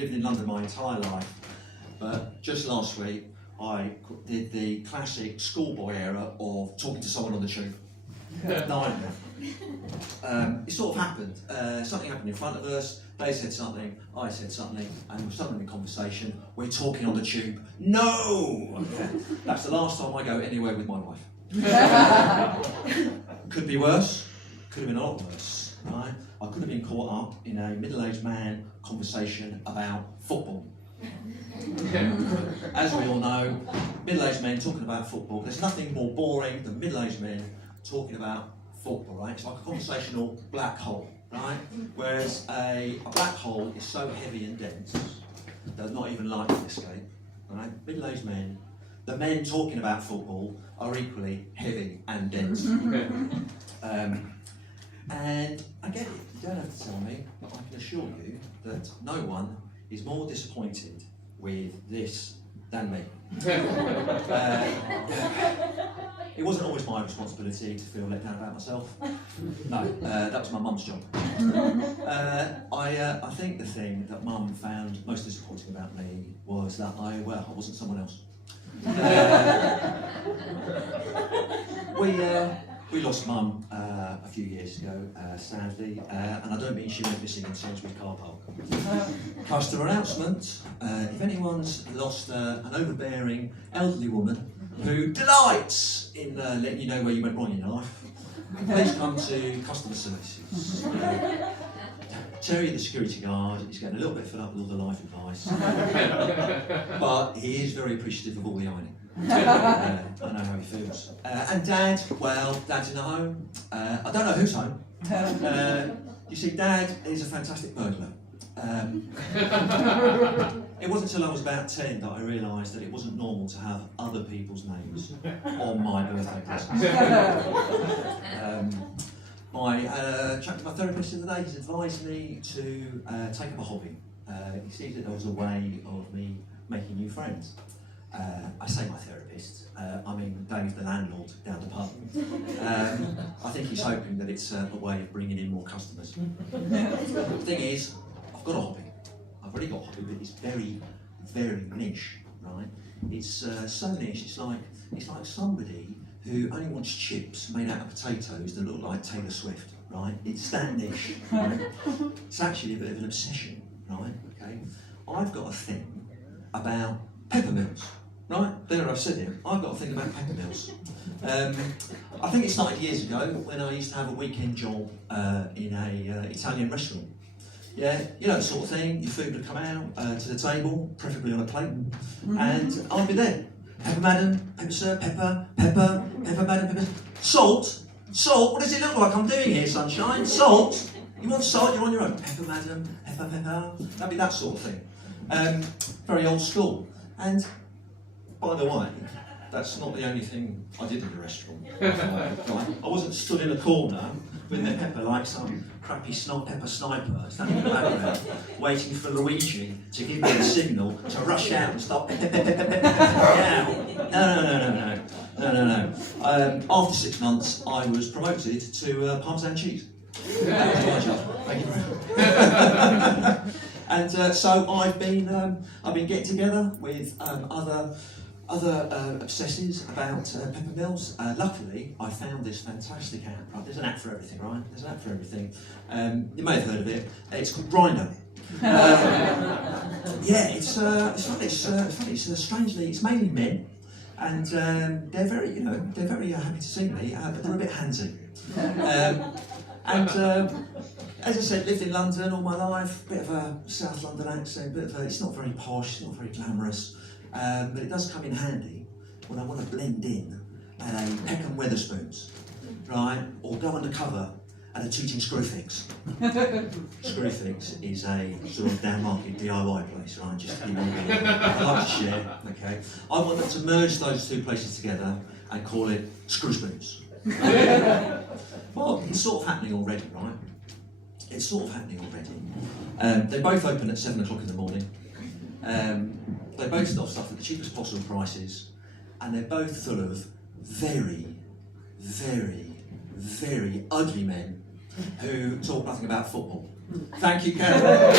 lived in London my entire life, but just last week I did the classic schoolboy error of talking to someone on the tube. Nightmare. It sort of happened. Something happened in front of us. They said something, I said something, and we're suddenly in conversation. We're talking on the tube. No! That's the last time I go anywhere with my wife. Could be worse. Could have been a lot worse. Right? I could have been caught up in a middle-aged man conversation about football. As we all know, middle-aged men talking about football. There's nothing more boring than middle-aged men talking about football, right? It's like a conversational black hole, right? Whereas a black hole is so heavy and dense that not even light can escape, right? Middle-aged men, the men talking about football are equally heavy and dense. And I get it, you don't have to tell me, but I can assure you that no one is more disappointed with this than me. It wasn't always my responsibility to feel let down about myself. No, that was my mum's job. I think the thing that mum found most disappointing about me was that I wasn't someone else. We lost mum a few years ago, sadly, and I don't mean she went missing in Sainsbury's car park. Customer announcement, if anyone's lost an overbearing elderly woman who delights in letting you know where you went wrong in your life, please come to customer services. Terry, the security guard, is getting a little bit fed up with all the life advice, but he is very appreciative of all the ironing. I know how he feels. And Dad, well, Dad's in the home. I don't know whose home. You see, Dad is a fantastic burglar. It wasn't until I was about 10 that I realised that it wasn't normal to have other people's names on my birthday presents. My therapist the other day has advised me to take up a hobby. He sees that there was a way of me making new friends. I say my therapist, I mean Dave the landlord down the pub. I think he's hoping that it's a way of bringing in more customers. The thing is, I've got a hobby. I've already got a hobby, but it's very, very niche, right? It's so niche, it's like somebody who only wants chips made out of potatoes that look like Taylor Swift, right? It's that niche, right? It's actually a bit of an obsession, right? Okay. I've got a thing about pepper mills. Right, there I've said it. I've got a thing about pepper mills. I think it started years ago when I used to have a weekend job in a Italian restaurant. Yeah, you know the sort of thing, your food would come out to the table, preferably on a plate, and I'd be there. Pepper madam, pepper sir, pepper, pepper, pepper madam, pepper. Salt? Salt? What does it look like I'm doing here, sunshine? Salt? You want salt, you're on your own. Pepper madam, pepper, pepper. That'd be that sort of thing. Very old school. And by the way, that's not the only thing I did in the restaurant. I wasn't stood in a corner with the pepper like some crappy pepper sniper standing in the background, waiting for Luigi to give me the signal to rush out and start pepper. No. After 6 months, I was promoted to Parmesan cheese. That was my job. Thank you very much. And so I've been getting together with other obsessives about pepper mills. Luckily, I found this fantastic app. Right? There's an app for everything, right? There's an app for everything. You may have heard of it. It's called Grindr. Yeah, it's strangely, it's mainly men, and they're very happy to see me, but they're a bit handsy. As I said, lived in London all my life, bit of a South London accent, it's not very posh, it's not very glamorous, but it does come in handy when I want to blend in at a Peckham Wetherspoons, right, or go undercover at a Tooting Screwfix. Screwfix is a sort of down market DIY place, right, just to give you an idea. I like to share, okay. I want them to merge those two places together and call it Screwspoons. Well, it's sort of happening already, right? It's sort of happening already. They both open at 7 o'clock in the morning. They both sell stuff at the cheapest possible prices, and they're both full of very, very, very ugly men who talk nothing about football. Thank you, Karen.